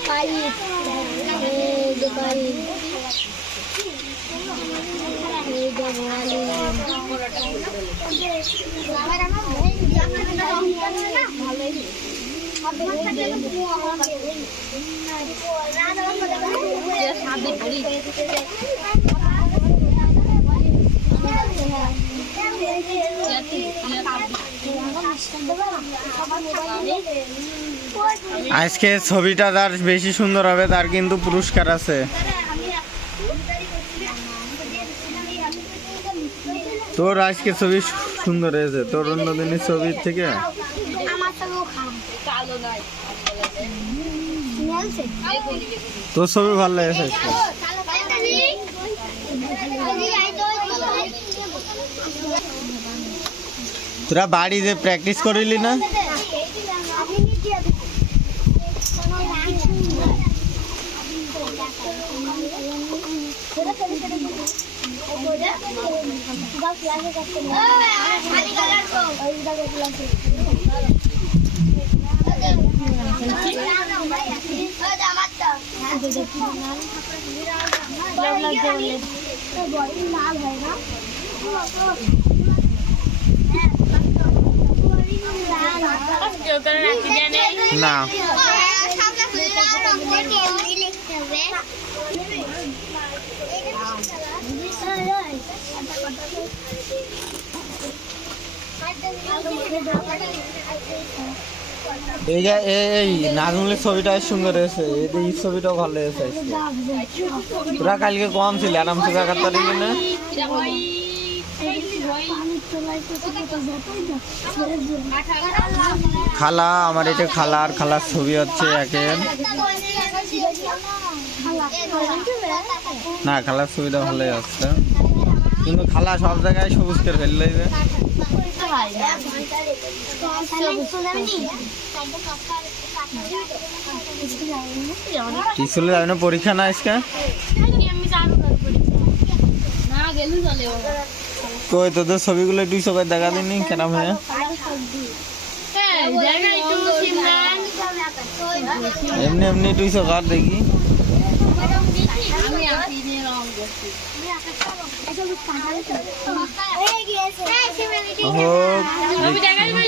Pipe এই যে pipe এই যে ভালো আজকে ছবিটা যার বেশি সুন্দর হবে, তার কিন্তু পুরস্কার আছে। তোর আজকে ছবি সুন্দর হয়েছে, তোর অন্য দিনের ছবির থেকে? তোর ছবি ভালো লেগেছে তোরা বাড়ি যে প্র্যাকটিস করিলি না? লাল হয় না না এই যে, এই- নাজমুলের ছবিটা সুন্দর হয়েছে এই ছবিটাও ভালো হয়েছে। তোরা কালকে কম ছিল, আরামসে দেখাতে পারলি না খালা, আমার এটা খালা আর খালার ছবি হচ্ছে একে। না, খালার ছবিটা ভালোই আসছে কিন্তু খালা সব জায়গায় সবুজ করে ফেললে স্কুলে যাবে না পরীক্ষা না আজকে? কই তোদের ছবিগুলো একটু সবাই দেখা দিনি কেন হয়ে এমনি এমনি তুই সকাল দেখি? হোক